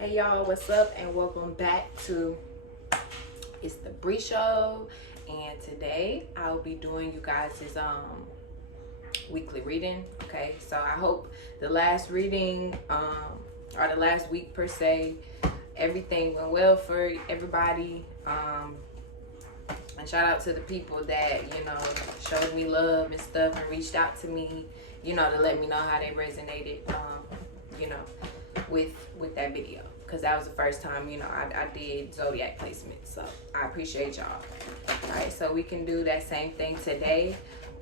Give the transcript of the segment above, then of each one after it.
Hey y'all, what's up, and welcome back to It's the Bree Show. And today I'll be doing you guys' weekly reading. Okay, so I hope the last reading or the last week per se, everything went well for everybody. And shout out to the people that, you know, showed me love and stuff and reached out to me, you know, to let me know how they resonated, you know, with that video, because that was the first time, you know, I did zodiac placement. So I appreciate y'all. All right, so we can do that same thing today,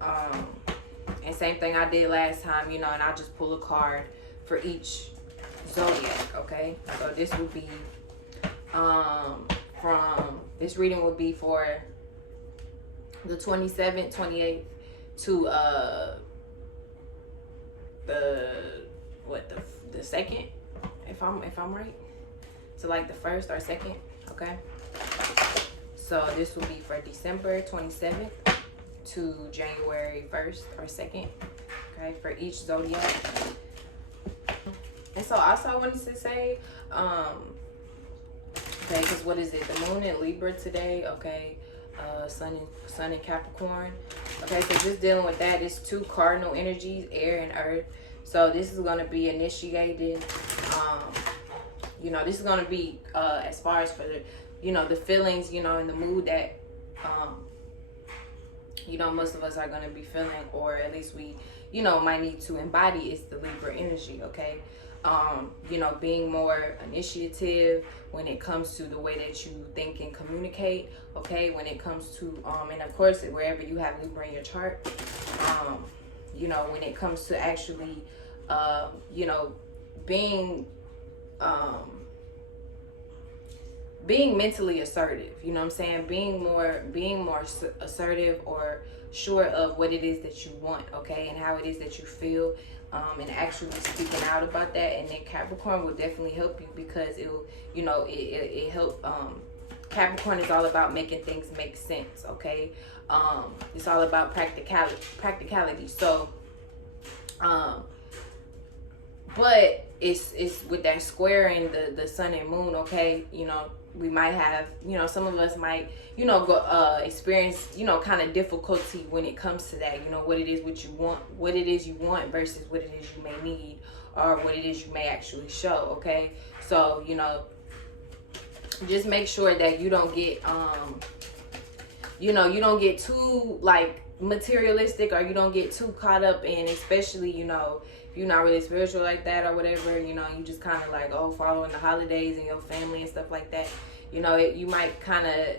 and same thing I did last time, you know, and I'll just pull a card for each zodiac. Okay, so this would be from this reading would be for the 27th, 28th to the second, if I'm right, to like the first or second. Okay, so this will be for December 27th to January 1st or 2nd. Okay, for each zodiac. And so also I wanted to say, okay, because what is it, the moon in Libra today. Okay, sun in Capricorn. Okay, so just dealing with that, it's two cardinal energies, air and earth. So this is going to be initiated, you know, this is going to be as far as for the, you know, the feelings, you know, and the mood that, you know, most of us are going to be feeling, or at least we, you know, might need to embody, is the Libra energy. Okay, you know, being more initiative when it comes to the way that you think and communicate. Okay, when it comes to and of course wherever you have Libra in your chart, you know, when it comes to actually you know, being mentally assertive, you know what I'm saying, being more assertive or sure of what it is that you want, okay, and how it is that you feel, and actually speaking out about that. And then Capricorn will definitely help you, because it'll, you know, it help. Capricorn is all about making things make sense. Okay, it's all about practicality. So but it's with that square in the sun and moon. Okay, you know, we might have, you know, some of us might, you know, go experience, you know, kind of difficulty when it comes to that, you know, what it is you want versus what it is you may need, or what it is you may actually show. Okay, so, you know, just make sure that you don't get you know, you don't get too like materialistic, or you don't get too caught up in, especially, you know, if you're not really spiritual like that or whatever, you know, you just kind of like, oh, following the holidays and your family and stuff like that, you know, you might kind of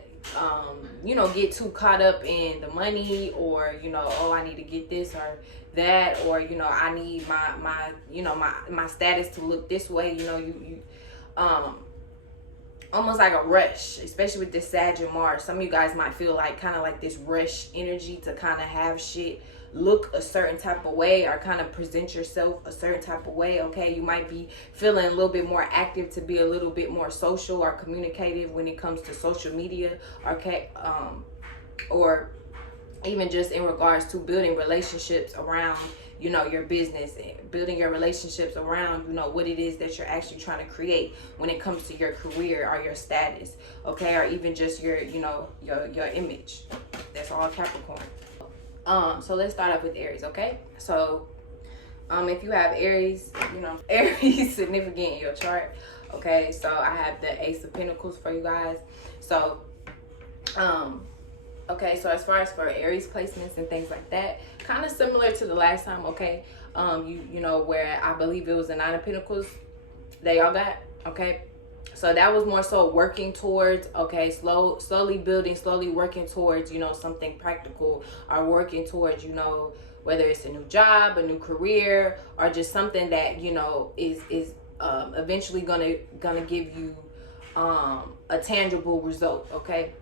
you know, get too caught up in the money, or, you know, oh, I need to get this or that, or, you know, I need my you know, my status to look this way, you know, you almost like a rush, especially with this Sag and Mars. Some of you guys might feel like kind of like this rush energy to kind of have shit look a certain type of way, or kind of present yourself a certain type of way. Okay, you might be feeling a little bit more active to be a little bit more social or communicative when it comes to social media. Okay, or even just in regards to building relationships around, you know, your business, and building your relationships around, you know, what it is that you're actually trying to create when it comes to your career or your status. Okay, or even just your, you know, your image. That's all Capricorn. So let's start off with Aries. Okay, so if you have Aries, you know, Aries significant in your chart. Okay, so I have the Ace of Pentacles for you guys. So okay, so as far as for Aries placements and things like that, kind of similar to the last time. Okay, you know, where I believe it was the Nine of Pentacles that y'all got. Okay, so that was more so working towards, okay, slowly building, slowly working towards, you know, something practical, or working towards, you know, whether it's a new job, a new career, or just something that, you know, is eventually gonna give you a tangible result. Okay,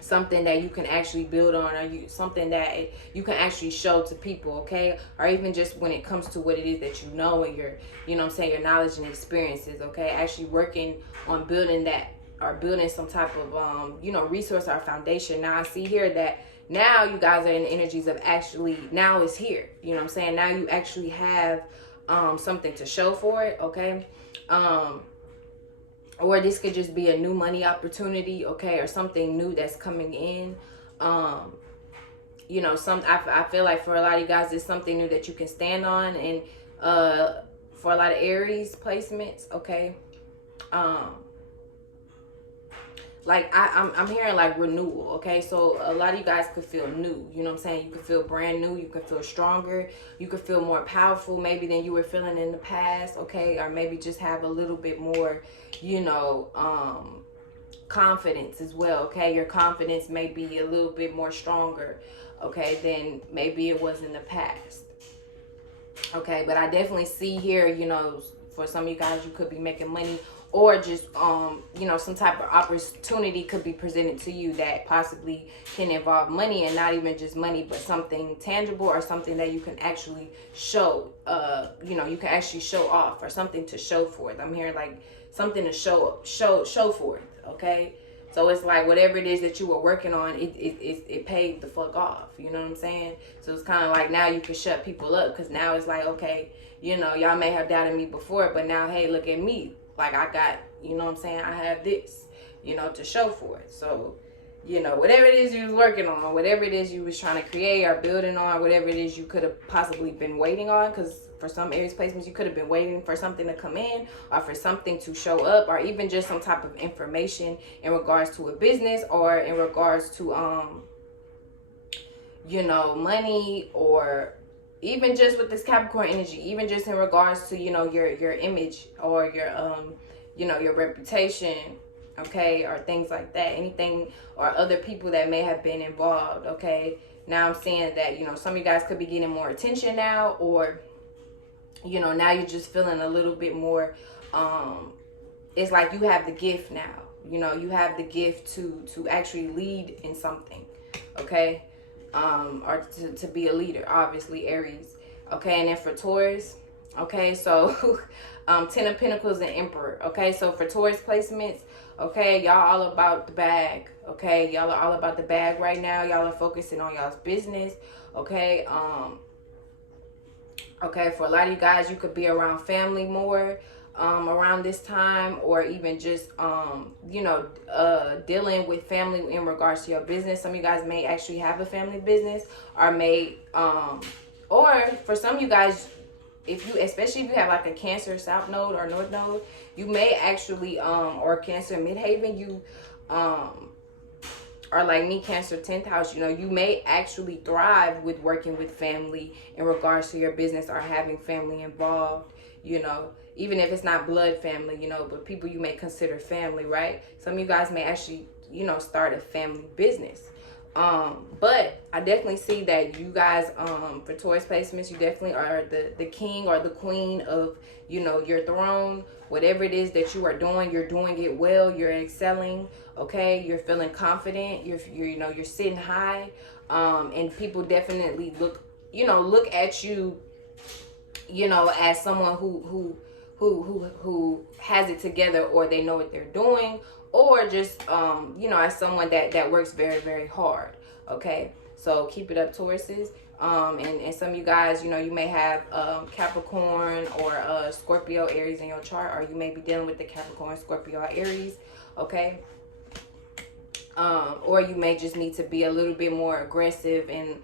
something that you can actually build on, or something that you can actually show to people. Okay, or even just when it comes to what it is that you know, and your, you know what I'm saying, your knowledge and experiences. Okay, actually working on building that, or building some type of you know, resource or foundation. Now I see here that now you guys are in the energies of actually, now it's here, you know what I'm saying, now you actually have something to show for it. Okay, or this could just be a new money opportunity, okay, or something new that's coming in. You know, I feel like for a lot of you guys, it's something new that you can stand on, and for a lot of Aries placements, okay, like I'm hearing like renewal, okay? So a lot of you guys could feel new, you know what I'm saying? You could feel brand new, you could feel stronger, you could feel more powerful maybe than you were feeling in the past, okay? Or maybe just have a little bit more, you know, confidence as well, okay? Your confidence may be a little bit more stronger, okay, than maybe it was in the past. Okay, but I definitely see here, you know, for some of you guys, you could be making money, or just you know, some type of opportunity could be presented to you that possibly can involve money, and not even just money, but something tangible, or something that you can actually show, you know, you can actually show off, or something to show forth. I'm hearing like something to show forth, okay? So it's like whatever it is that you were working on, it paid the fuck off. You know what I'm saying? So it's kind of like now you can shut people up, because now it's like, okay, you know, y'all may have doubted me before, but now, hey, look at me. Like I got, you know what I'm saying? I have this, you know, to show for it. So, you know, whatever it is you was working on, whatever it is you was trying to create or building on, whatever it is you could have possibly been waiting on, because for some Aries placements, you could have been waiting for something to come in, or for something to show up, or even just some type of information in regards to a business, or in regards to, you know, money, or even just with this Capricorn energy, even just in regards to, you know, your image, or your, you know, your reputation, okay, or things like that, anything, or other people that may have been involved, okay. Now I'm saying that, you know, some of you guys could be getting more attention now, or, you know, now you're just feeling a little bit more, it's like you have the gift now, you know, you have the gift to actually lead in something, okay, or to be a leader, obviously, Aries, okay. And then for Taurus, okay, so 10 of Pentacles and Emperor, okay. So for Taurus placements, okay, y'all all about the bag, okay, y'all are all about the bag right now. Y'all are focusing on y'all's business, okay. Okay, for a lot of you guys, you could be around family more around this time, or even just you know, dealing with family in regards to your business. Some of you guys may actually have a family business, or may or for some of you guys, if you, especially if you have like a Cancer South Node or North Node, you may actually or Cancer Midhaven, you or like me, Cancer 10th house, you know, you may actually thrive with working with family in regards to your business, or having family involved, you know, even if it's not blood family, you know, but people you may consider family, right? Some of you guys may actually, you know, start a family business. But I definitely see that you guys, for Taurus placements, you definitely are the king or the queen of, you know, your throne. Whatever it is that you are doing, you're doing it well, you're excelling, okay, you're feeling confident, you're you know, you're sitting high, and people definitely look at you, you know, as someone who has it together, or they know what they're doing, or just you know, as someone that works very, very hard, okay. So keep it up, Tauruses. And some of you guys, you know, you may have Capricorn or Scorpio Aries in your chart, or you may be dealing with the Capricorn, Scorpio, or Aries, okay. Or you may just need to be a little bit more aggressive, and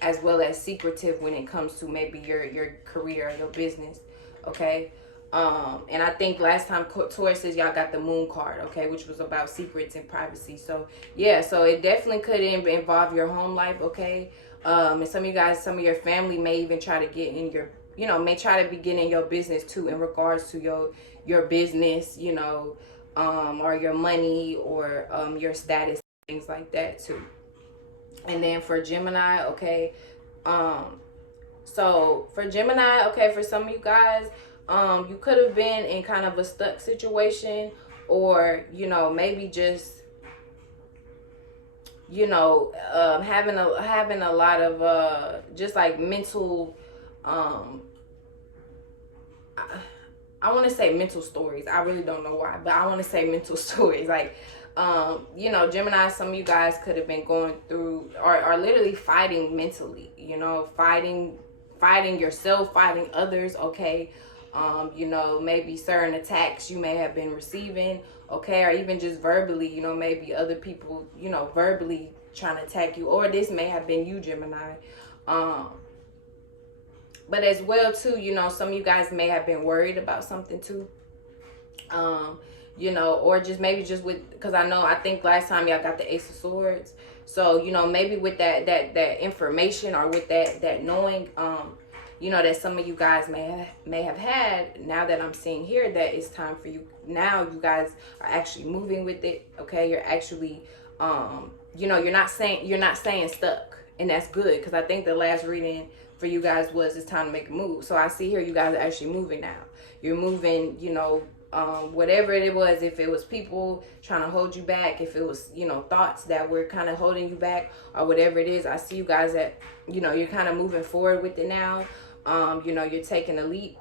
as well as secretive when it comes to maybe your career or your business, okay. And I think last time Tauruses, y'all got the Moon card, okay, which was about secrets and privacy. So yeah, so it definitely could involve your home life, okay. And some of you guys, some of your family may even try to get in your, you know, may try to begin in your business too, in regards to your business, you know, or your money, or your status, things like that too. And then for Gemini, okay, so for Gemini, okay, for some of you guys, you could have been in kind of a stuck situation, or, you know, maybe just, you know, having a lot of just like mental, I want to say mental stories. I really don't know why, but I want to say mental stories. Like, you know, Gemini, some of you guys could have been going through, or literally fighting mentally, you know, fighting yourself, fighting others, okay. You know, maybe certain attacks you may have been receiving, okay, or even just verbally, you know, maybe other people, you know, verbally trying to attack you, or this may have been you, Gemini. But as well too, you know, some of you guys may have been worried about something too. You know, or just maybe just with, because I think last time y'all got the Ace of Swords. So, you know, maybe with that information, or with that knowing, you know, that some of you guys may have had, now that I'm seeing here that it's time for you. Now you guys are actually moving with it, okay? You're actually, you know, you're not staying stuck, and that's good, because I think the last reading for you guys was it's time to make a move. So I see here you guys are actually moving now. You're moving, you know, whatever it was, if it was people trying to hold you back, if it was, you know, thoughts that were kind of holding you back, or whatever it is, I see you guys that, you know, you're kind of moving forward with it now. You know, you're taking a leap,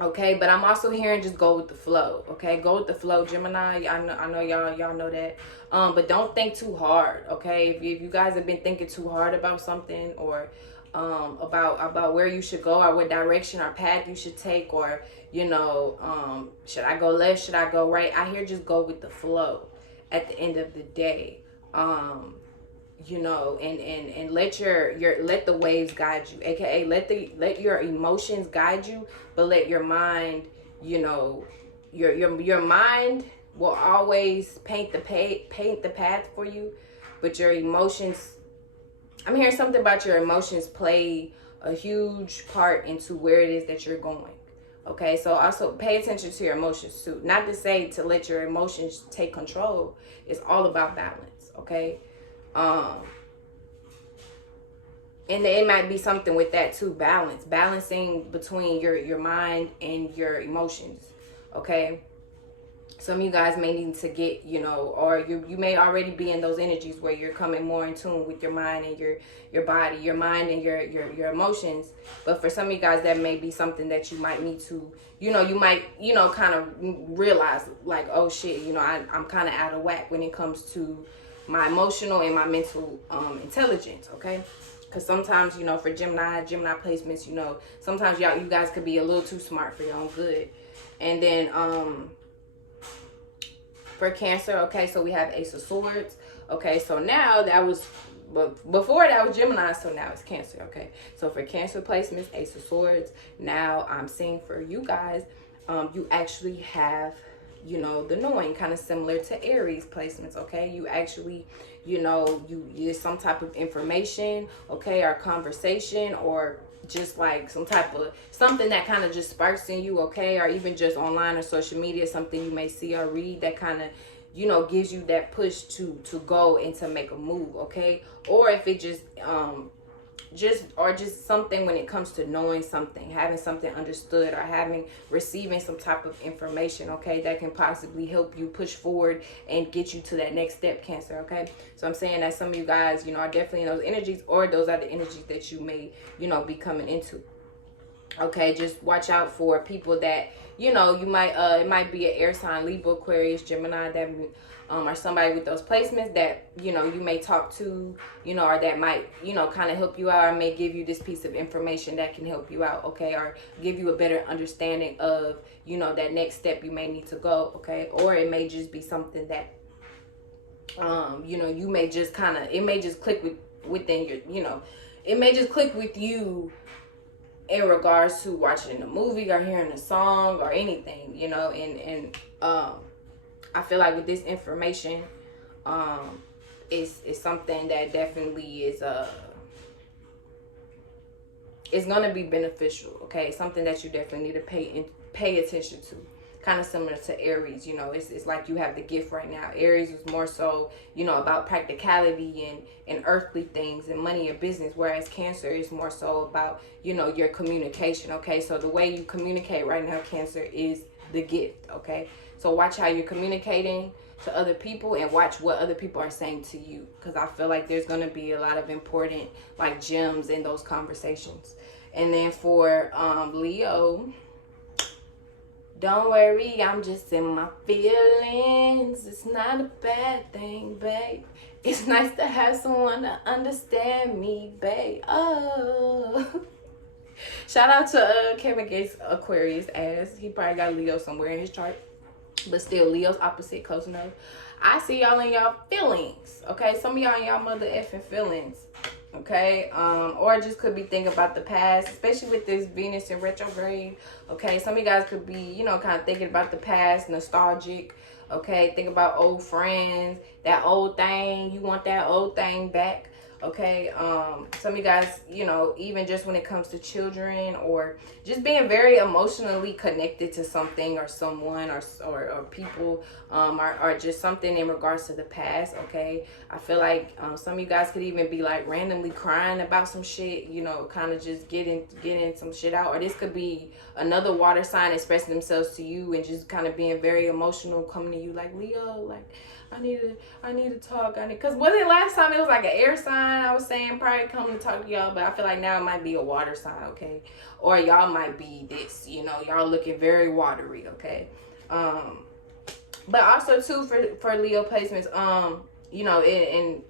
okay? But I'm also hearing just go with the flow, okay? Go with the flow, Gemini. I know y'all know that. But don't think too hard, okay? If you guys have been thinking too hard about something, or about where you should go, or what direction or path you should take, or, you know, should I go left, should I go right, I hear just go with the flow at the end of the day. You know, and let let the waves guide you, aka let your emotions guide you, but let your mind, you know, your mind will always paint the path for you, but your emotions, I'm hearing something about your emotions play a huge part into where it is that you're going. Okay, so also pay attention to your emotions too. Not to say to let your emotions take control. It's all about balance, okay? And it might be something with that too, balancing between your mind and your emotions, okay? Some of you guys may need to get, you know, or you may already be in those energies where you're coming more in tune with your mind and your body, your mind and your emotions. But for some of you guys, that may be something that you might need to, you know, you might, you know, kind of realize like, oh shit, you know, I'm kind of out of whack when it comes to my emotional and my mental intelligence, okay? Because sometimes, you know, for Gemini placements, you know, sometimes you guys could be a little too smart for your own good. And then for Cancer, okay, so we have Ace of Swords. Okay, so now that was, but before that was Gemini, so now it's Cancer, okay? So for Cancer placements, Ace of Swords. Now I'm seeing for you guys, you actually have, you know, the knowing, kind of similar to Aries placements, okay? You actually, you know, you use some type of information, okay, or conversation, or just like some type of something that kind of just sparks in you, okay, or even just online or social media, something you may see or read that kind of, you know, gives you that push to go and to make a move, okay? Or if it just something when it comes to knowing something, having something understood, or receiving some type of information, okay, that can possibly help you push forward and get you to that next step, Cancer, okay? So I'm saying that some of you guys, you know, are definitely in those energies, or those are the energies that you may, you know, be coming into. Okay, just watch out for people that, you know, you might it might be an air sign, Libra, Aquarius, Gemini, that or somebody with those placements that, you know, you may talk to, you know, or that might, you know, kind of help you out, or may give you this piece of information that can help you out, okay, or give you a better understanding of, you know, that next step you may need to go, okay? Or it may just be something that you know, you may just kind of, it may just click within your, you know, it may just click with you in regards to watching a movie or hearing a song or anything, you know. And I feel like with this information, it's something that definitely is gonna be beneficial, okay? Something that you definitely need to pay attention to. Kind of similar to Aries, you know, it's like you have the gift right now. Aries is more so, you know, about practicality and earthly things and money and business, whereas Cancer is more so about, you know, your communication, okay? So the way you communicate right now, Cancer, is the gift, okay? So watch how you're communicating to other people, and watch what other people are saying to you, because I feel like there's going to be a lot of important, like, gems in those conversations. And then for Leo, don't worry, I'm just in my feelings. It's not a bad thing, babe. It's nice to have someone to understand me, babe. Oh. Shout out to Kevin Gates Aquarius ass. He probably got Leo somewhere in his chart. But still, Leo's opposite, close enough. I see y'all in y'all feelings. Okay, some of y'all in y'all mother effing feelings. Okay, or just could be thinking about the past, especially with this Venus in retrograde. Okay, some of you guys could be, you know, kind of thinking about the past, nostalgic. Okay, think about old friends, that old thing. You want that old thing back. Okay, some of you guys, you know, even just when it comes to children or just being very emotionally connected to something or someone or people, or just something in regards to the past. Okay, I feel like some of you guys could even be like randomly crying about some shit, you know, kind of just getting some shit out. Or this could be another water sign expressing themselves to you and just kind of being very emotional, coming to you like, Leo, like, I need to talk. Because wasn't last time it was like an air sign, I was saying, probably coming to talk to y'all, but I feel like now it might be a water sign, okay? Or y'all might be this, you know, y'all looking very watery, okay? But also too for Leo placements, you know, and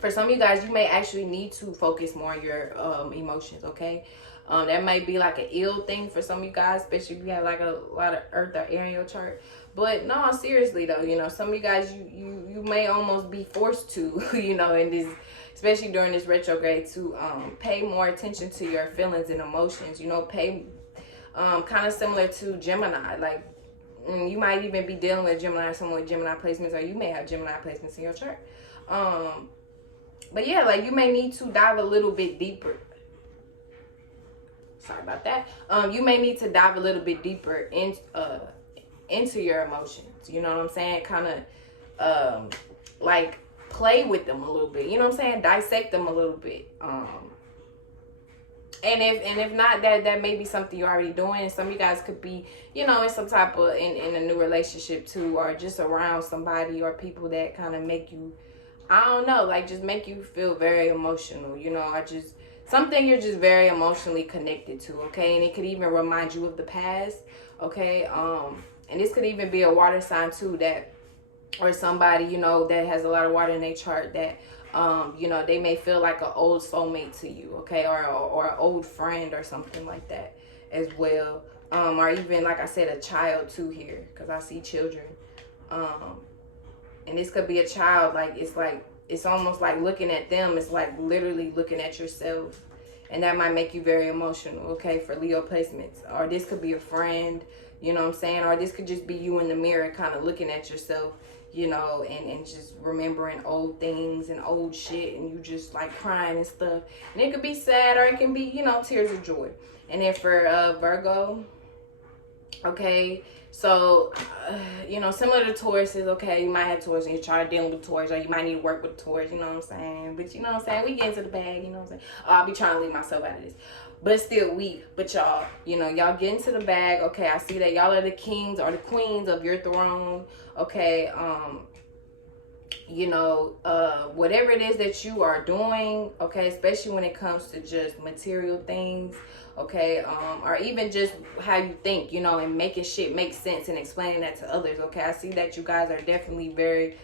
for some of you guys, you may actually need to focus more on your emotions, okay? That might be like an ill thing for some of you guys, especially if you have like a lot of earth or air in your chart. But no, seriously though, you know, some of you guys, you may almost be forced to, you know, in this, especially during this retrograde, to pay more attention to your feelings and emotions. You know, pay kind of similar to Gemini. Like you might even be dealing with Gemini, someone with Gemini placements, or you may have Gemini placements in your chart. But yeah, like you may need to dive a little bit deeper. Sorry about that. You may need to dive a little bit deeper into your emotions. You know what I'm saying? Kind of like play with them a little bit. You know what I'm saying? Dissect them a little bit. And if not, that may be something you're already doing. Some of you guys could be, you know, in some type of in a new relationship too, or just around somebody or people that kind of make you, I don't know, like just make you feel very emotional. You know, something you're just very emotionally connected to, okay? And it could even remind you of the past, okay? And this could even be a water sign too, that, or somebody, you know, that has a lot of water in their chart that, you know, they may feel like an old soulmate to you, okay? Or an old friend or something like that as well. Or even, like I said, a child too here, because I see children. And this could be a child, it's almost like looking at them. It's like literally looking at yourself. And that might make you very emotional, okay, for Leo placements. Or this could be a friend, you know what I'm saying? Or this could just be you in the mirror kind of looking at yourself, you know, and just remembering old things and old shit. And you just like crying and stuff. And it could be sad or it can be, you know, tears of joy. And then for Virgo, okay, so, you know, similar to Tauruses, okay, you might have Taurus in your chart dealing with Taurus, or you might need to work with Taurus, you know what I'm saying? But you know what I'm saying? We get into the bag, you know what I'm saying? I'll be trying to leave myself out of this. But still, but y'all, you know, y'all get into the bag, okay? I see that y'all are the kings or the queens of your throne, okay? You know, whatever it is that you are doing, okay, especially when it comes to just material things, okay, or even just how you think, you know, and making shit make sense and explaining that to others, okay? I see that you guys are definitely very,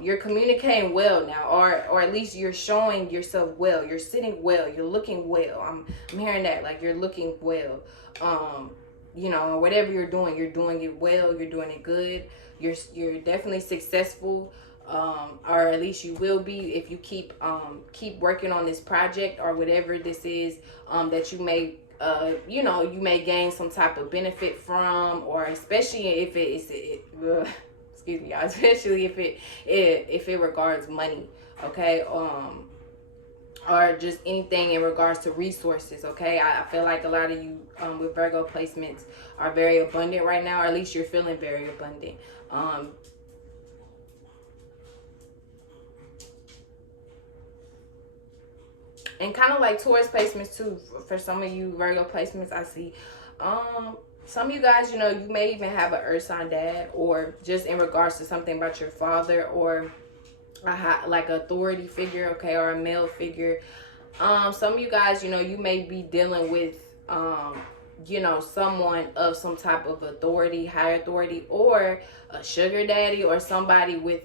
you're communicating well now, or at least you're showing yourself well, you're sitting well, you're looking well. I'm hearing that, like you're looking well, you know, whatever you're doing it well, you're doing it good, you're definitely successful. Or at least you will be if you keep working on this project or whatever this is, that you may you know, you may gain some type of benefit from, or especially if excuse me, y'all, especially if it regards money, okay, or just anything in regards to resources, okay? I feel like a lot of you with Virgo placements are very abundant right now, or at least you're feeling very abundant. And kind of like Taurus placements too, for some of you Virgo placements, I see. Some of you guys, you know, you may even have an earth sign dad, or just in regards to something about your father, or like authority figure, okay, or a male figure. Some of you guys, you know, you may be dealing with you know, someone of some type of authority, higher authority, or a sugar daddy, or somebody with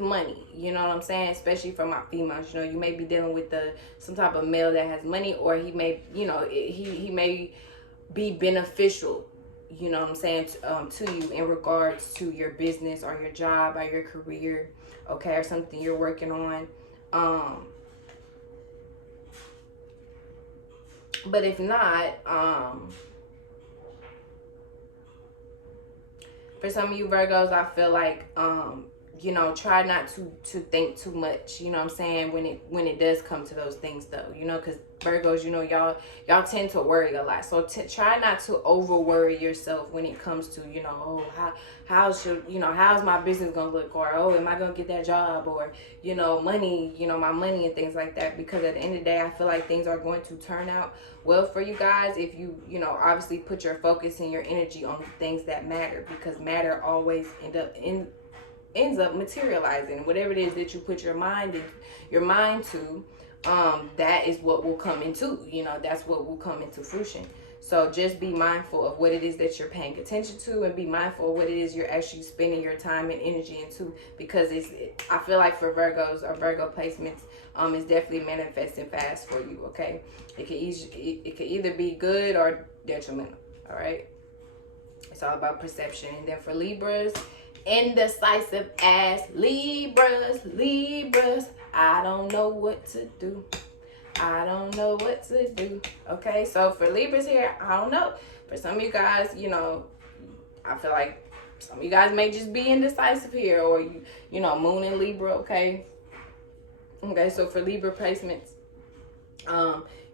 money, you know what I'm saying? Especially for my females, you know, you may be dealing with some type of male that has money, or he may, you know, he may be beneficial, you know what I'm saying, to you in regards to your business or your job or your career, okay, or something you're working on. But if not, for some of you Virgos, I feel like, you know, try not to think too much, you know what I'm saying, when it does come to those things, though, you know, because Virgos, you know, y'all tend to worry a lot. So try not to over worry yourself when it comes to, you know, oh, how's my business gonna look, or oh, am I gonna get that job, or, you know, money, you know, my money and things like that. Because at the end of the day, I feel like things are going to turn out well for you guys if you know, obviously put your focus and your energy on things that matter, because matter always ends up materializing. Whatever it is that you put your mind to, that is what will come into, you know, that's what will come into fruition. So just be mindful of what it is that you're paying attention to, and be mindful of what it is you're actually spending your time and energy into, because I feel like for Virgos or Virgo placements, it's definitely manifesting fast for you, okay? It could either be good or detrimental, all right? It's all about perception. And then for Libras, indecisive ass Libras, I don't know what to do. Okay, so for Libras here, I don't know. For some of you guys, you know, I feel like some of you guys may just be indecisive here, or you know, Moon in Libra, okay? Okay, so for Libra placements,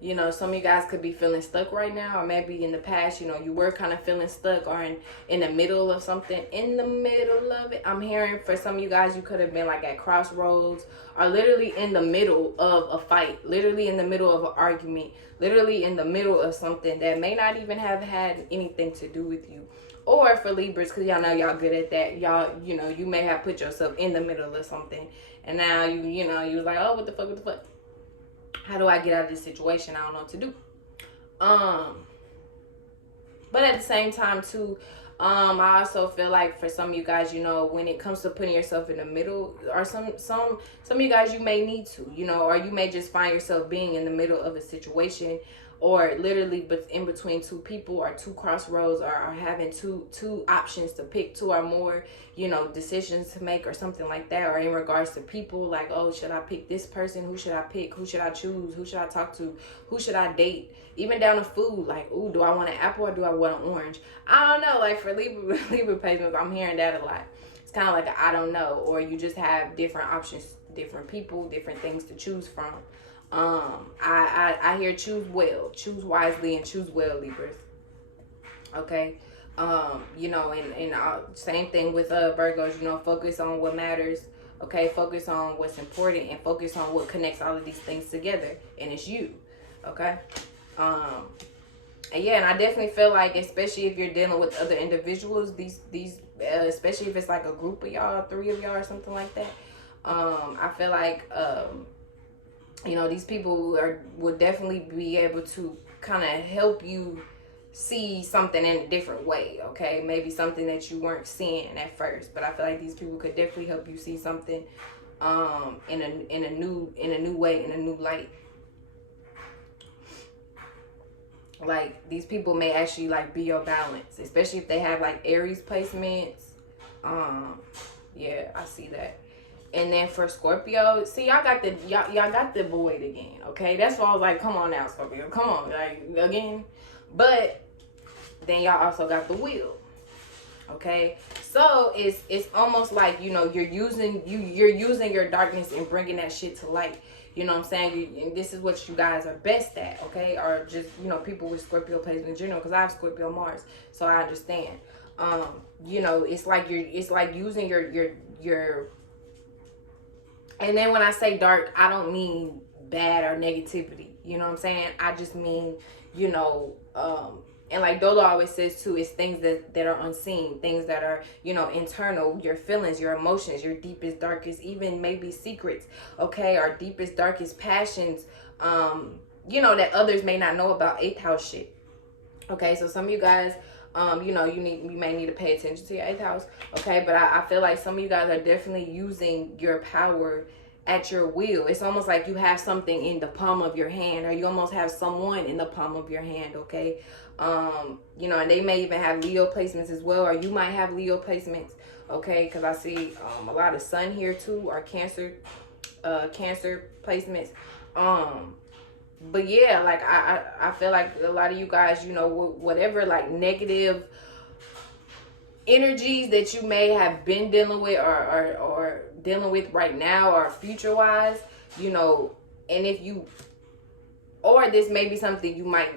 you know, some of you guys could be feeling stuck right now, or maybe in the past, you know, you were kind of feeling stuck, or in the middle of something, in the middle of it. I'm hearing for some of you guys, you could have been like at crossroads, or literally in the middle of a fight, literally in the middle of an argument, literally in the middle of something that may not even have had anything to do with you. Or for Libras, because y'all know y'all good at that, y'all, you know, you may have put yourself in the middle of something, and now you know, you was like, oh, what the fuck? How do I get out of this situation? I don't know what to do. But at the same time too, I also feel like for some of you guys, you know, when it comes to putting yourself in the middle, or some of you guys, you may need to, you know, or you may just find yourself being in the middle of a situation, or literally but in between two people, or two crossroads, or having two options to pick, two or more, you know, decisions to make, or something like that. Or in regards to people, like, oh, should I pick this person? Who should I pick? Who should I choose? Who should I talk to? Who should I date? Even down to food, like, ooh, do I want an apple or do I want an orange? I don't know. Like for Libra placements, I'm hearing that a lot. It's kind of like I don't know, or you just have different options, different people, different things to choose from. I hear choose well, choose wisely, and choose well, Libras. Okay. You know, and same thing with Virgos, you know, focus on what matters. Okay, focus on what's important, and focus on what connects all of these things together, and it's you. Okay. And yeah, and I definitely feel like, especially if you're dealing with other individuals, these especially if it's like a group of y'all, 3 of y'all or something like that, I feel like you know, these people will definitely be able to kind of help you see something in a different way, okay? Maybe something that you weren't seeing at first, but I feel like these people could definitely help you see something in a new way, in a new light. Like these people may actually like be your balance, especially if they have like Aries placements. Yeah, I see that. And then for Scorpio, see, y'all got the void again, okay? That's why I was like, come on now, Scorpio, come on, like, again. But then y'all also got the wheel, okay? So it's almost like, you know, you're using your darkness and bringing that shit to light. You know what I'm saying? And this is what you guys are best at, okay? Or just, you know, people with Scorpio placement in general, because I have Scorpio Mars, so I understand. You know, it's like using your. And then when I say dark, I don't mean bad or negativity. You know what I'm saying? I just mean, you know, and like Dolo always says too, it's things that are unseen, things that are, you know, internal, your feelings, your emotions, your deepest, darkest, even maybe secrets, okay, our deepest, darkest passions, you know, that others may not know about, 8th house shit. Okay, so some of you guys, you know, you may need to pay attention to your 8th house. Okay, but I feel like some of you guys are definitely using your power at your will. It's almost like you have something in the palm of your hand, or you almost have someone in the palm of your hand. Okay, you know, and they may even have Leo placements as well, or you might have Leo placements. Okay, because I see a lot of Sun here too, or Cancer placements. But yeah, like I feel like a lot of you guys, you know, whatever like negative energies that you may have been dealing with, or dealing with right now, or future wise, you know, and if you, or this may be something you might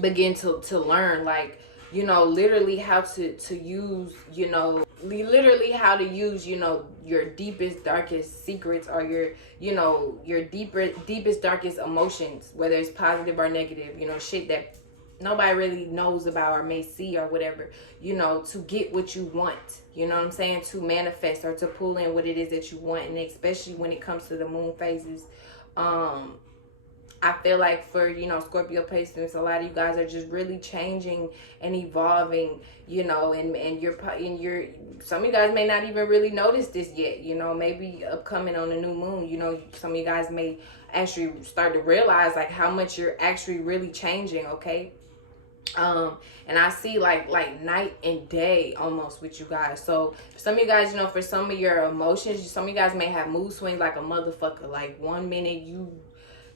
begin to learn, like, you know, literally how to use, you know, literally how to use, you know, your deepest, darkest secrets, or your, you know, your deepest, darkest emotions, whether it's positive or negative, you know, shit that nobody really knows about or may see or whatever, you know, to get what you want, you know what I'm saying, to manifest or to pull in what it is that you want. And especially when it comes to the moon phases, I feel like for, you know, Scorpio placements, a lot of you guys are just really changing and evolving, you know, and you're some of you guys may not even really notice this yet, you know, maybe upcoming on the new moon, you know, some of you guys may actually start to realize like how much you're actually really changing. Okay. And I see like night and day almost with you guys. So for some of you guys, you know, for some of your emotions, some of you guys may have mood swings like a motherfucker. Like one minute you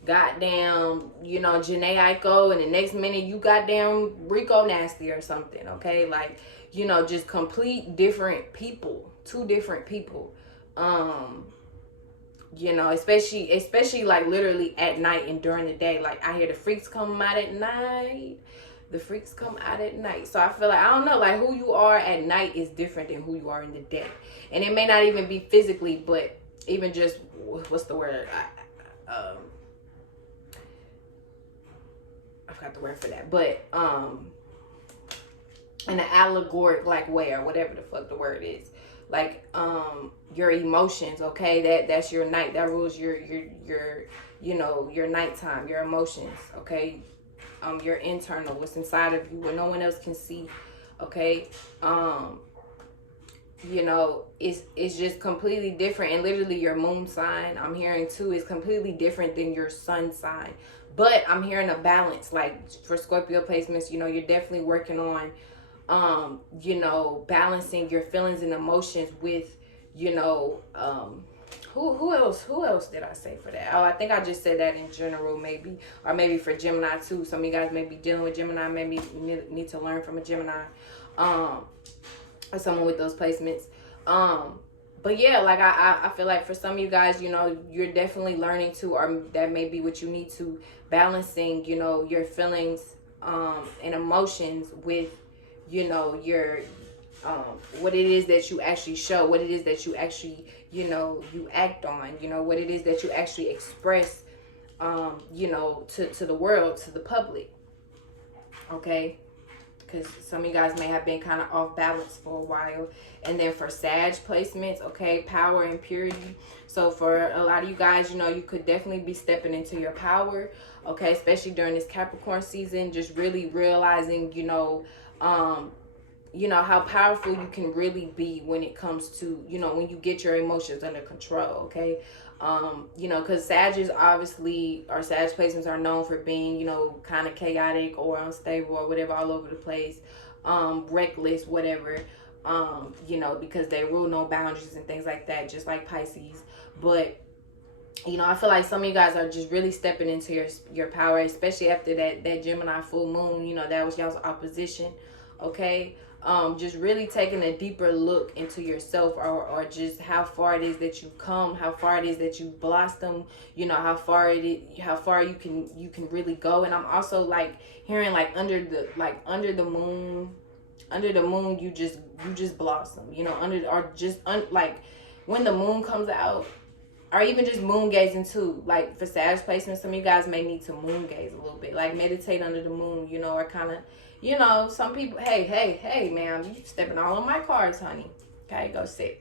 goddamn, you know, Janae Aiko, and the next minute you goddamn Rico Nasty or something. Okay, like, you know, just complete different people, two different people. You know, especially like literally at night and during the day. Like I hear the freaks come out at night. The freaks come out at night. So I feel like, I don't know, like who you are at night is different than who you are in the day. And it may not even be physically, but even just, what's the word? I forgot the word for that. But in an allegoric like way, or whatever the fuck the word is. Like your emotions, okay? That's your night. That rules your you know, your nighttime, your emotions, okay? Your internal, what's inside of you, what no one else can see, okay? You know, it's just completely different. And literally your moon sign, I'm hearing too, is completely different than your sun sign. But I'm hearing a balance. Like for Scorpio placements, you know, you're definitely working on you know, balancing your feelings and emotions with, you know, who else did I say for that? Oh, I think I just said that in general, maybe. Or maybe for Gemini too. Some of you guys may be dealing with Gemini, maybe need to learn from a Gemini, or someone with those placements. But yeah, like I feel like for some of you guys, you know, you're definitely learning to, or that may be what you need to, balancing, you know, your feelings and emotions with, you know, your what it is that you actually show, what it is that you actually, you know, you act on, you know, what it is that you actually express, you know, to the world, to the public. Okay, because some of you guys may have been kind of off balance for a while. And then for Sag placements, okay, power and purity. So for a lot of you guys, you know, you could definitely be stepping into your power, okay, especially during this Capricorn season, just really realizing, you know, how powerful you can really be when it comes to, you know, when you get your emotions under control, okay? You know, because Sagittarius obviously, or Sag placements are known for being, you know, kind of chaotic or unstable or whatever, all over the place, reckless, whatever, you know, because they rule no boundaries and things like that, just like Pisces. But, you know, I feel like some of you guys are just really stepping into your power, especially after that Gemini full moon, you know, that was y'all's opposition, okay? Just really taking a deeper look into yourself, or just how far it is that you come, how far it is that you blossom, you know, how far you can really go. And I'm also like hearing like under the moon you just blossom, you know, like when the moon comes out, or even just moon gazing too. Like for Sag placement, some of you guys may need to moon gaze a little bit, like meditate under the moon, you know, or kind of, you know, some people, hey, ma'am, you stepping all on my cards, honey. Okay, go sit.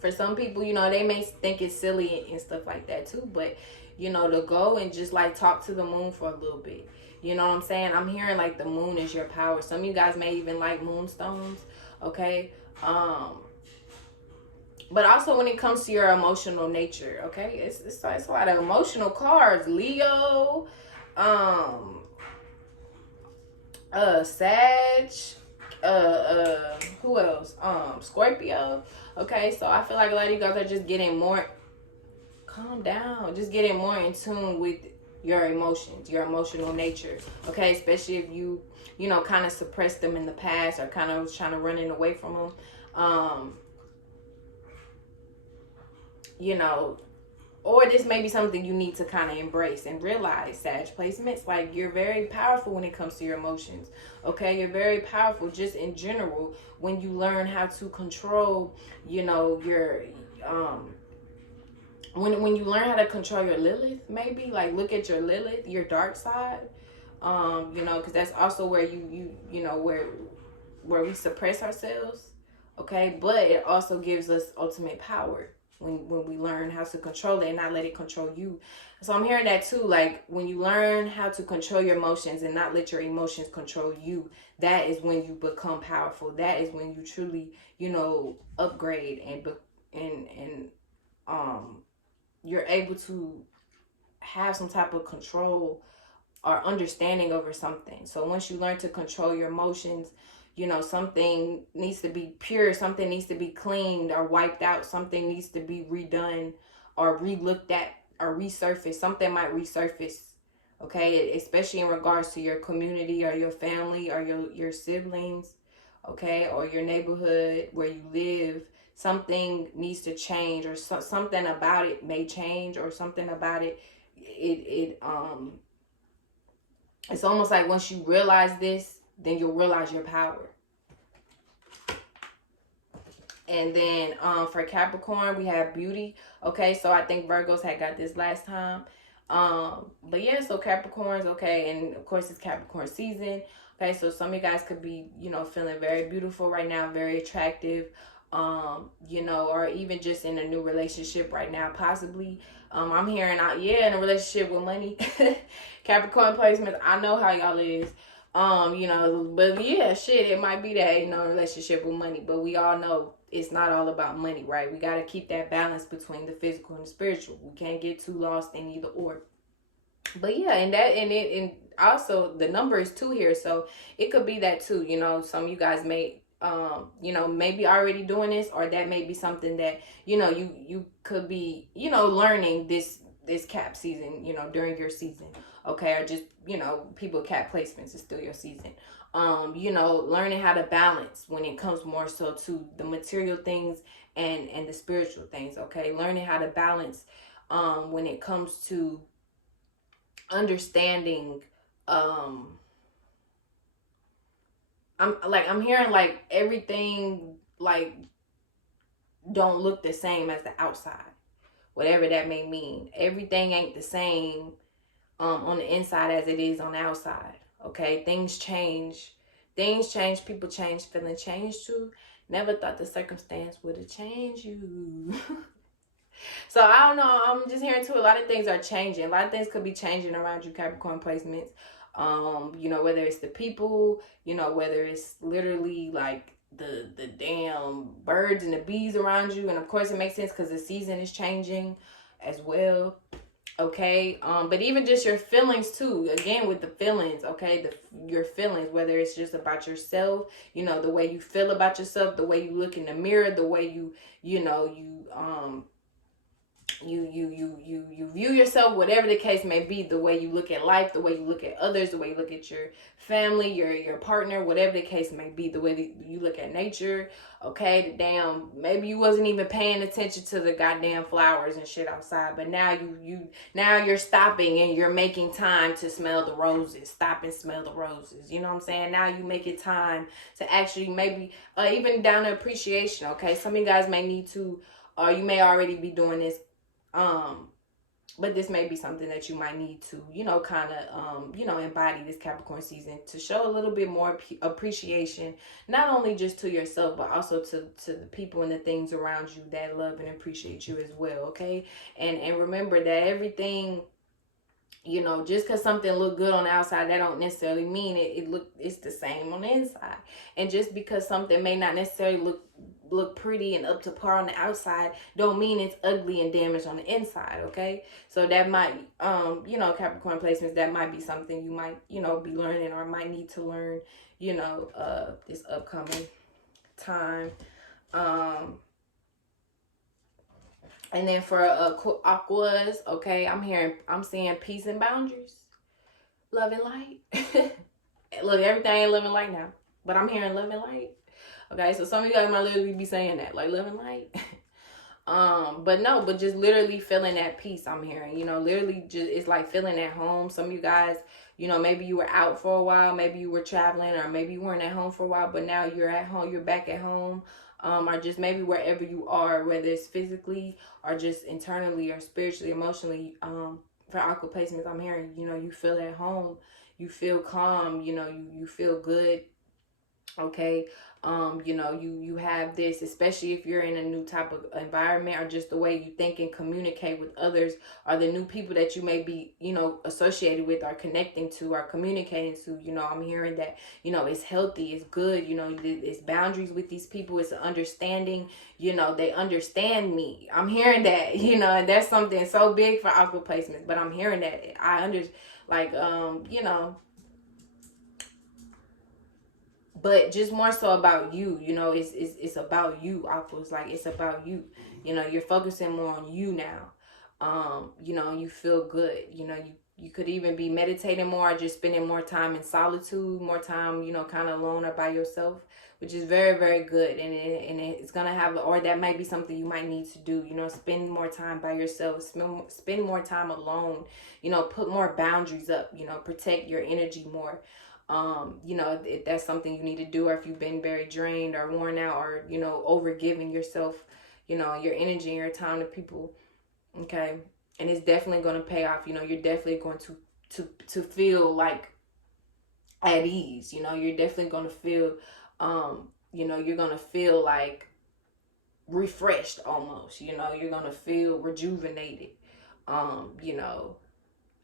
For some people, you know, they may think it's silly and stuff like that too, but, you know, to go and just like talk to the moon for a little bit, You know what I'm saying? I'm hearing like the moon is your power. Some of you guys may even like moonstones, okay? But also when it comes to your emotional nature, okay? It's a lot of emotional cards. Leo, Sag, who else? Scorpio. Okay, so I feel like a lot of you guys are just getting more, calm down, just getting more in tune with your emotions, your emotional nature. Okay, especially if you know, kind of suppressed them in the past or kind of was trying to running away from them. You know, or this may be something you need to kind of embrace and realize, Sag placements. Like, you're very powerful when it comes to your emotions. Okay, you're very powerful just in general when you learn how to control, you know, your when you learn how to control your Lilith. Maybe like look at your Lilith, your dark side. You know, because that's also where you know, where we suppress ourselves. Okay, but it also gives us ultimate power when we learn how to control it and not let it control you. So I'm hearing that too, like when you learn how to control your emotions and not let your emotions control you, that is when you become powerful. That is when you truly, you know, upgrade and you're able to have some type of control or understanding over something. So once you learn to control your emotions, you know, something needs to be pure, something needs to be cleaned or wiped out, something needs to be redone or re-looked at or resurfaced. Something might resurface, okay, especially in regards to your community or your family or your siblings, okay, or your neighborhood where you live. Something needs to change, or something about it may change, or something about it's almost like once you realize this, then you'll realize your power. And then for Capricorn, we have beauty. Okay, so I think Virgos had got this last time. But yeah, so Capricorns, okay, and of course it's Capricorn season. Okay, so some of you guys could be, you know, feeling very beautiful right now, very attractive, you know, or even just in a new relationship right now, possibly. I'm hearing out, yeah, in a relationship with money. Capricorn placements, I know how y'all is. You know, but yeah, shit, it might be that, you know, relationship with money, but we all know it's not all about money, right? We got to keep that balance between the physical and the spiritual. We can't get too lost in either or. But yeah, and also the number is 2 here, so it could be that too. You know, some of you guys may you know, maybe already doing this, or that may be something that, you know, you could be, you know, learning this cap season, you know, during your season. Okay, or just, you know, people cap placements is still your season. You know, learning how to balance when it comes more so to the material things and the spiritual things. Okay, learning how to balance when it comes to understanding. I'm hearing like everything like don't look the same as the outside, whatever that may mean. Everything ain't the same on the inside as it is on the outside. Okay, things change, people change, feeling change too. Never thought the circumstance would have changed you. So I don't know, I'm just hearing too, a lot of things are changing. A lot of things could be changing around you, Capricorn placements. You know, whether it's the people, you know, whether it's literally like the damn birds and the bees around you. And of course it makes sense because the season is changing as well. Okay, but even just your feelings too, again with the feelings, okay, your feelings, whether it's just about yourself, you know, the way you feel about yourself, the way you look in the mirror, the way you know, you view yourself, whatever the case may be, the way you look at life, the way you look at others, the way you look at your family, your partner, whatever the case may be, the way that you look at nature. Okay, the damn, maybe you wasn't even paying attention to the goddamn flowers and shit outside, but now now you're stopping and you're making time to smell the roses. Stop and smell the roses, you know what I'm saying? Now you make it time to actually maybe even down to appreciation. Okay, some of you guys may need to, or you may already be doing this, but this may be something that you might need to, you know, kind of, you know, embody this Capricorn season to show a little bit more appreciation, not only just to yourself, but also to the people and the things around you that love and appreciate you as well. Okay. And remember that everything, You know, just because something look good on the outside, that don't necessarily mean it's the same on the inside. And just because something may not necessarily look pretty and up to par on the outside, don't mean it's ugly and damaged on the inside. Okay, so that might you know, Capricorn placements, that might be something you might, you know, be learning or might need to learn, you know, this upcoming time. And then for Aquas, okay, I'm seeing peace and boundaries, love and light. Look, everything ain't love and light now, but I'm hearing love and light. Okay, so some of you guys might literally be saying that, like love and light. But no, but just literally feeling that peace. I'm hearing, you know, literally just, it's like feeling at home. Some of you guys, you know, maybe you were out for a while, maybe you were traveling, or maybe you weren't at home for a while, but now you're at home, you're back at home. Or just maybe wherever you are, whether it's physically or just internally or spiritually, emotionally. For aqua placements, I'm hearing, you know, you feel at home, you feel calm, you know, you feel good. Okay, you know, you have this, especially if you're in a new type of environment, or just the way you think and communicate with others, or the new people that you may be, you know, associated with or connecting to or communicating to. You know, I'm hearing that, you know, it's healthy, it's good, you know, it's boundaries with these people, it's an understanding, you know, they understand me. I'm hearing that, you know, and that's something so big for aqua placements, but I'm hearing that like, you know, but just more so about you. You know, it's about you, Aquas. Like, it's about you. You know, you're focusing more on you now. You know, you feel good. You know, you could even be meditating more, or just spending more time in solitude, more time, you know, kind of alone or by yourself, which is very, very good. And it's gonna have, or that might be something you might need to do. You know, spend more time by yourself, spend more time alone. You know, put more boundaries up. You know, protect your energy more. You know, if that's something you need to do, or if you've been very drained or worn out, or, you know, over giving yourself, you know, your energy and your time to people. Okay, and it's definitely going to pay off. You know, you're definitely going to feel like at ease. You know, you're definitely going to feel you know, you're going to feel like refreshed almost. You know, you're going to feel rejuvenated. You know,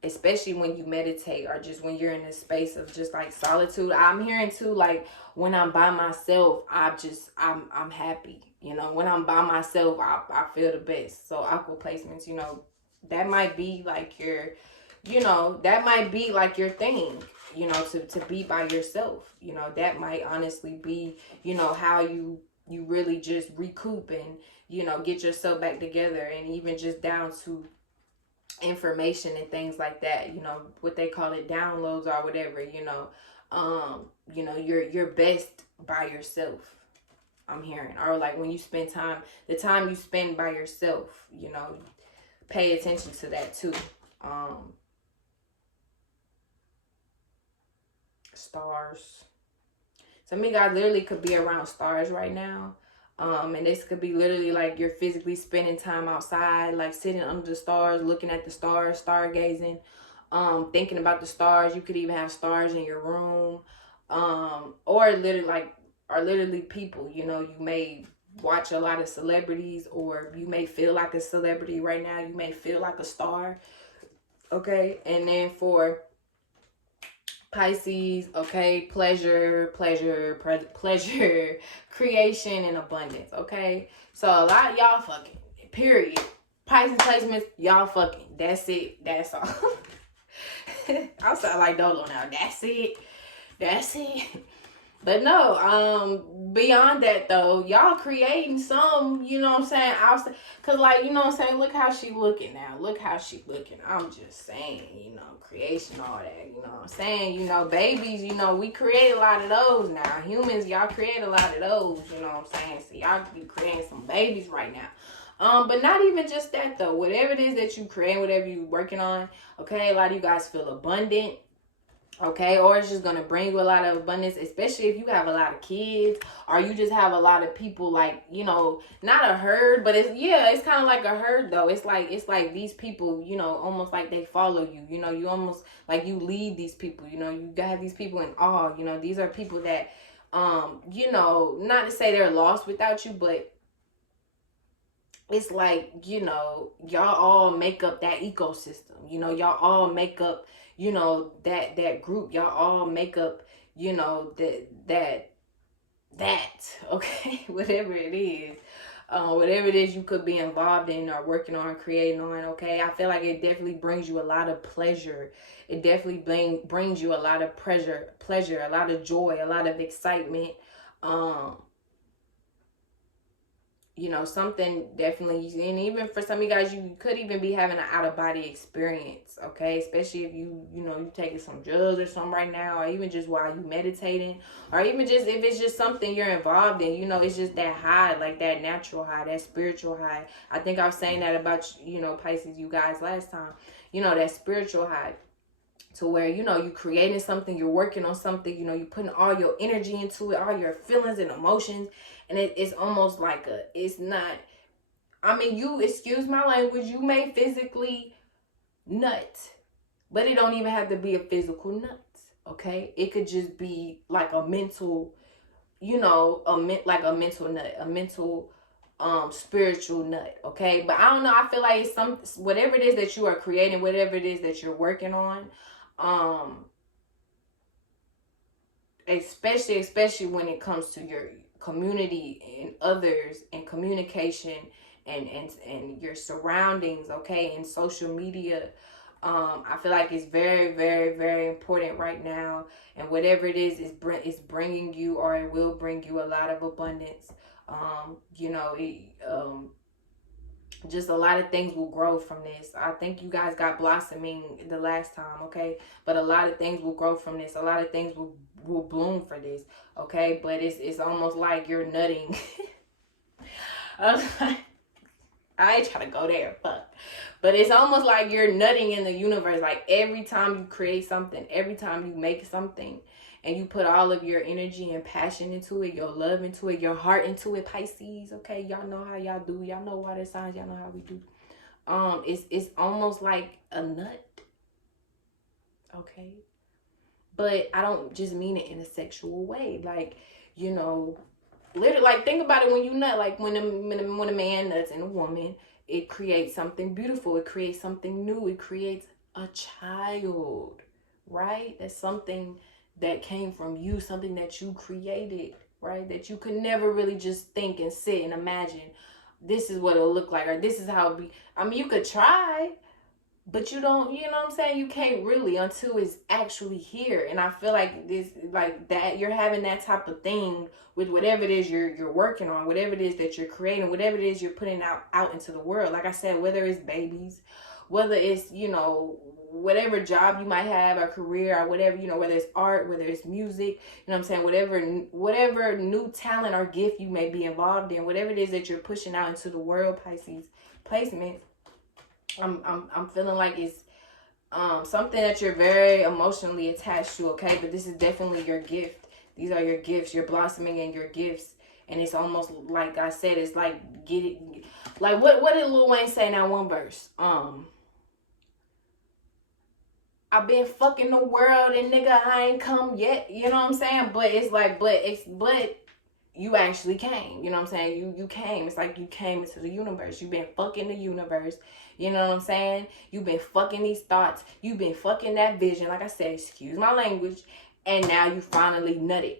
especially when you meditate, or just when you're in a space of just like solitude. I'm hearing too, like, when I'm by myself, I'm happy. You know, when I'm by myself, I feel the best. So aqua placements, you know, that might be like your, you know, that might be like your thing, you know, to be by yourself. You know, that might honestly be, you know, how you really just recoup and, you know, get yourself back together, and even just down to information and things like that, you know, what they call it, downloads or whatever. You know, you're best by yourself, I'm hearing. Or like when you spend time, the time you spend by yourself, you know, pay attention to that too. Stars, some of you guys literally could be around stars right now. And this could be literally like you're physically spending time outside, like sitting under the stars, looking at the stars, stargazing, thinking about the stars. You could even have stars in your room, or literally people. You know, you may watch a lot of celebrities, or you may feel like a celebrity right now. You may feel like a star. Okay, and then for Pisces, okay, pleasure, creation, and abundance, okay? So a lot of y'all fucking, period. Pisces placements, y'all fucking. That's it. That's all. I sound like Dolo now. That's it. That's it. But no, beyond that though, y'all creating some, you know what I'm saying, outside. Cause like, you know what I'm saying, look how she looking now. Look how she looking. I'm just saying, you know, creation, all that, you know what I'm saying? You know, babies, you know, we create a lot of those now. Humans, y'all create a lot of those, you know what I'm saying? So y'all be creating some babies right now. But not even just that though. Whatever it is that you create, whatever you working on, okay, a lot of you guys feel abundant. Okay, or it's just gonna bring you a lot of abundance, especially if you have a lot of kids, or you just have a lot of people, like, you know, not a herd, but it's kind of like a herd though. It's like these people, you know, almost like they follow you. You know, you almost like you lead these people. You know, you got these people in awe. You know, these are people that, you know, not to say they're lost without you, but it's like, you know, y'all all make up that ecosystem. You know, y'all all make up, you know, that group. Y'all all make up, you know, that okay, whatever it is. Whatever it is you could be involved in or working on, creating on, okay? I feel like it definitely brings you a lot of pleasure. It definitely brings you a lot of pleasure, a lot of joy, a lot of excitement. Um, you know, something definitely, and even for some of you guys, you could even be having an out-of-body experience, okay? Especially if you know, you taking some drugs or something right now, or even just while you meditating, or even just if it's just something you're involved in, you know, it's just that high, like that natural high, that spiritual high. I think I was saying that about, you know, Pisces, you guys, last time. You know, that spiritual high, to where, you know, you creating something, you're working on something, you know, you putting all your energy into it, all your feelings and emotions, and it's almost like it's not, I mean, you, excuse my language, you may physically nut, but it don't even have to be a physical nut, okay? It could just be like a mental, you know, like a mental nut, a mental spiritual nut, okay? But I don't know, I feel like it's whatever it is that you are creating, whatever it is that you're working on, um especially when it comes to your community and others and communication and your surroundings, okay, and social media. I feel like it's very, very, very important right now, and whatever it is bringing you, or it will bring you, a lot of abundance. You know, just a lot of things will grow from this. I think you guys got blossoming the last time, okay? But a lot of things will grow from this. A lot of things will bloom for this, okay? But it's almost like you're nutting. I ain't trying to go there, fuck. But it's almost like you're nutting in the universe. Like every time you create something, every time you make something, and you put all of your energy and passion into it, your love into it, your heart into it, Pisces, okay? Y'all know how y'all do. Y'all know water signs. Y'all know how we do. It's almost like a nut, okay? But I don't just mean it in a sexual way. Like, you know, literally, like, think about it when you nut. Like, when a man nuts in a woman, it creates something beautiful. It creates something new. It creates a child, right? That's something that came from you, something that you created, right? That you could never really just think and sit and imagine this is what it'll look like, or this is how it'll be. I mean, you could try, but you don't, you know what I'm saying? You can't really until it's actually here. And I feel like this, like that, you're having that type of thing with whatever it is you're working on, whatever it is that you're creating, whatever it is you're putting out into the world. Like I said, whether it's babies, whether it's, you know, whatever job you might have, or career, or whatever, you know, whether it's art, whether it's music, you know what I'm saying, whatever new talent or gift you may be involved in, whatever it is that you're pushing out into the world, Pisces placement, I'm feeling like it's something that you're very emotionally attached to, okay? But this is definitely your gift. These are your gifts. You're blossoming in your gifts. And it's almost like I said, it's like get it, like what did Lil Wayne say in that one verse? I've been fucking the world and nigga I ain't come yet. You know what I'm saying? But it's like but you actually came. You know what I'm saying? You came. It's like you came into the universe. You've been fucking the universe. You know what I'm saying? You've been fucking these thoughts. You've been fucking that vision. Like I said, excuse my language. And now you finally nutted.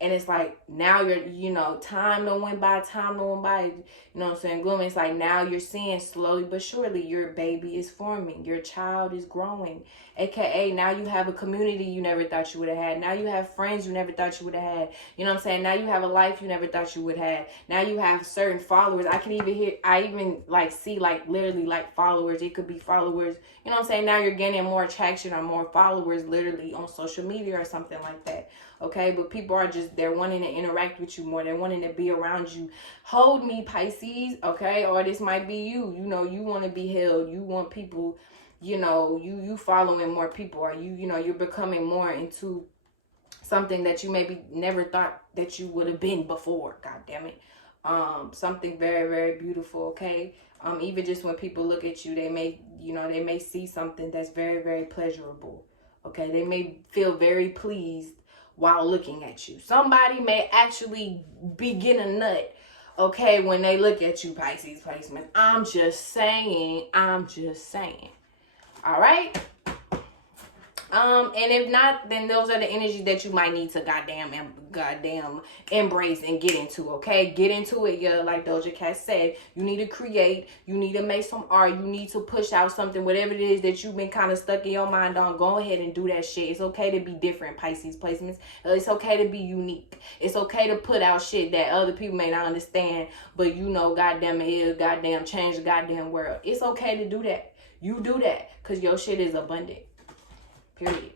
And it's like, now you're, you know, time don't went by, you know what I'm saying, gloomy. It's like, now you're seeing slowly but surely your baby is forming, your child is growing, aka now you have a community you never thought you would have had. Now you have friends you never thought you would have had. You know what I'm saying? Now you have a life you never thought you would have. Now you have certain followers. I even like see like literally like followers. It could be followers, you know what I'm saying? Now you're gaining more traction or more followers literally on social media or something like that. Okay, but people are just, they're wanting to interact with you more. They're wanting to be around you. Hold me, Pisces, okay? Or this might be you. You know, you want to be held. You want people, you know, you following more people. Or you know, you're becoming more into something that you maybe never thought that you would have been before. God damn it. Something very, very beautiful, okay? Even just when people look at you, they may see something that's very, very pleasurable. Okay, they may feel very pleased while looking at you. Somebody may actually be getting a nut okay, when they look at you, Pisces placement. I'm just saying. All right. And if not, then those are the energies that you might need to goddamn embrace and get into, okay? Get into it, yeah, like Doja Cat said. You need to create, you need to make some art, you need to push out something, whatever it is that you've been kind of stuck in your mind on, go ahead and do that shit. It's okay to be different, Pisces placements. It's okay to be unique. It's okay to put out shit that other people may not understand, but you know, goddamn it is, goddamn change the goddamn world. It's okay to do that. You do that, because your shit is abundant. Period.